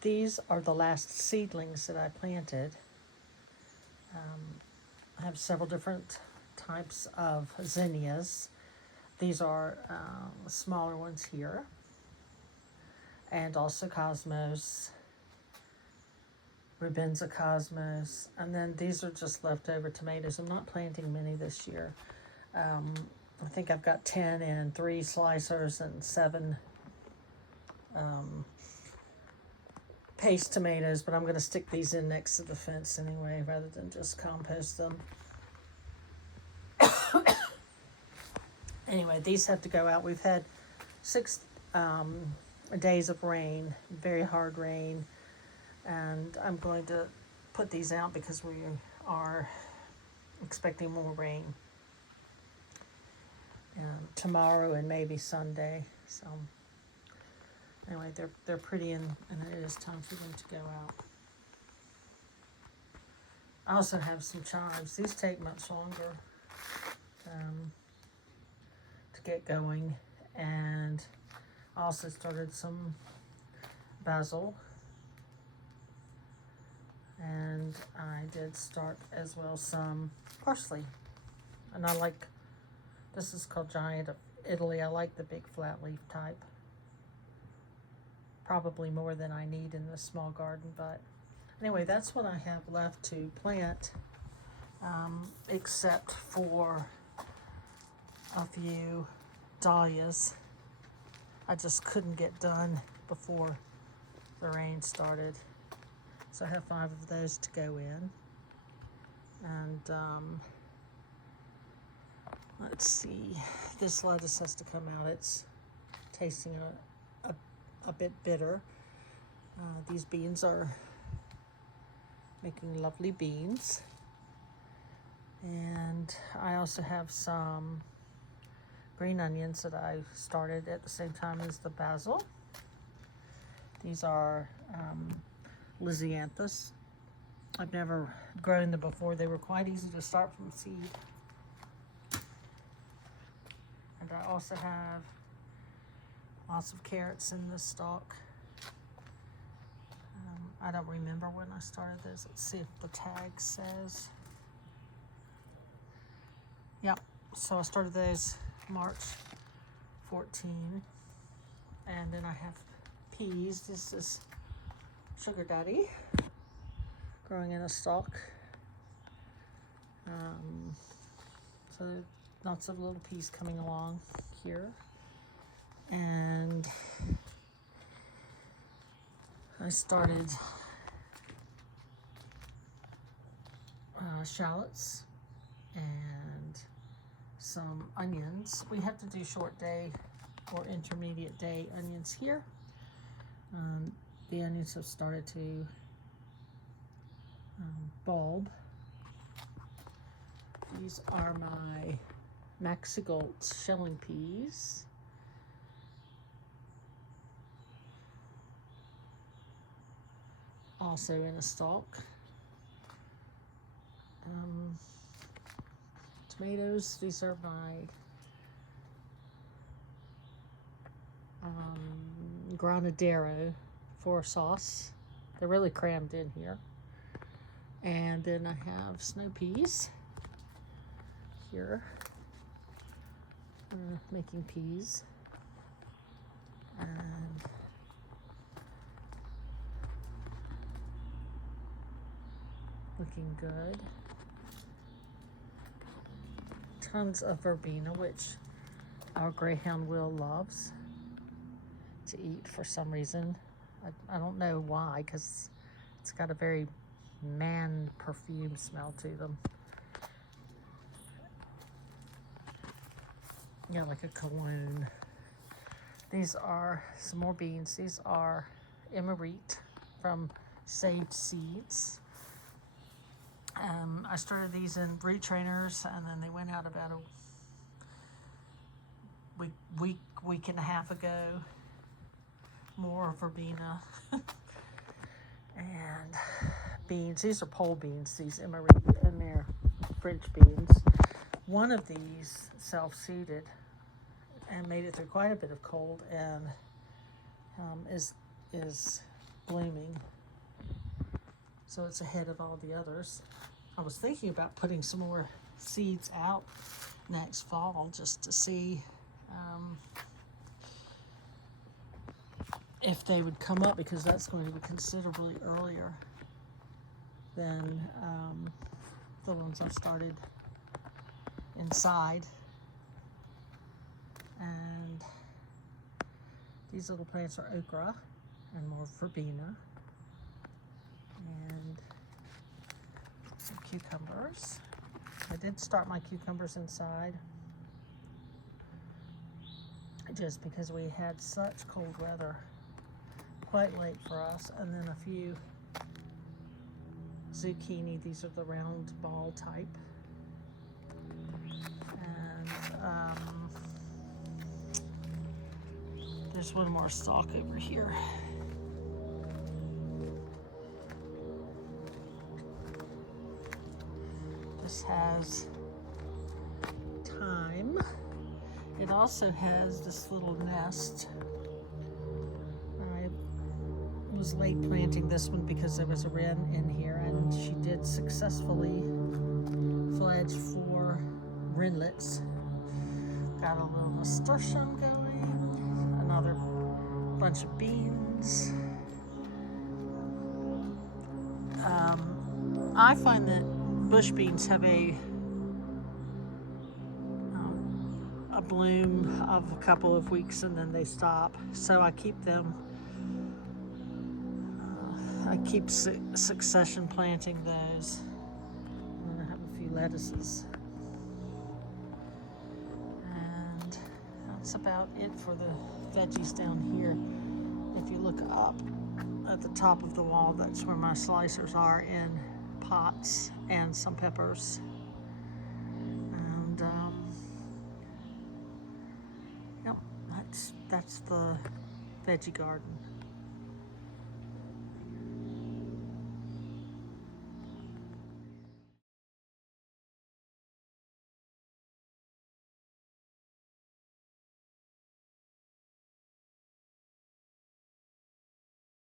these are the last seedlings that I planted. I have several different types of zinnias. These are smaller ones here, and also cosmos, Rubenza cosmos, and then these are just leftover tomatoes. I'm not planting many this year. I think I've got 10 in 3 slicers and 7 paste tomatoes, but I'm going to stick these in next to the fence anyway, rather than just compost them. Anyway, these have to go out. We've had 6 days of rain, very hard rain, and I'm going to put these out because we are expecting more rain tomorrow and maybe Sunday. So anyway, they're pretty, and it is time for them to go out. I also have some chives. These take much longer to get going, and I also started some basil, and I did start as well some parsley, and I like, this is called Giant of Italy. I like the big flat leaf type, probably more than I need in this small garden, but anyway, that's what I have left to plant, except for a few dahlias. I just couldn't get done before the rain started. So I have 5 of those to go in. And let's see, this lettuce has to come out. It's tasting a bit bitter. These beans are making lovely beans. And I also have some green onions that I started at the same time as the basil. These are Lysianthus. I've never grown them before. They were quite easy to start from seed. And I also have lots of carrots in this stalk. I don't remember when I started this. Let's see if the tag says. Yep, so I started those March 14. And then I have peas. This is Sugar Daddy growing in a stalk. So lots of little peas coming along here. And I started shallots and some onions. We have to do short day or intermediate day onions here. The onions have started to bulb. These are my Maxigalt shelling peas. Also in a stalk. Tomatoes, these are my Granadero for sauce. They're really crammed in here. And then I have snow peas here, making peas. And looking good. Tons of verbena, which our greyhound Will loves to eat for some reason. I don't know why, because it's got a very man perfume smell to them. Yeah, like a cologne. These are some more beans. These are emerite from Saved Seeds. I started these in root trainers, and then they went out about a week and a half ago. More verbena. And beans. These are pole beans, these emerite, and they're French beans. One of these self-seeded and made it through quite a bit of cold, and is blooming. So it's ahead of all the others. I was thinking about putting some more seeds out next fall just to see if they would come up, because that's going to be considerably earlier than the ones I've started inside. And these little plants are okra and more verbena. And some cucumbers. I did start my cucumbers inside just because we had such cold weather quite late for us. And then a few zucchini. These are the round ball type. And there's one more stalk over here. This has thyme. It also has this little nest. I was late planting this one because there was a wren in here, and she did successfully fledge 4 wrenlets. Got a little nasturtium going, another bunch of beans. I find that bush beans have a bloom of a couple of weeks and then they stop. So I keep them, I keep succession planting those. I'm gonna have a few lettuces. And that's about it for the veggies down here. If you look up at the top of the wall, that's where my slicers are in pots, and some peppers. And yep, that's the veggie garden.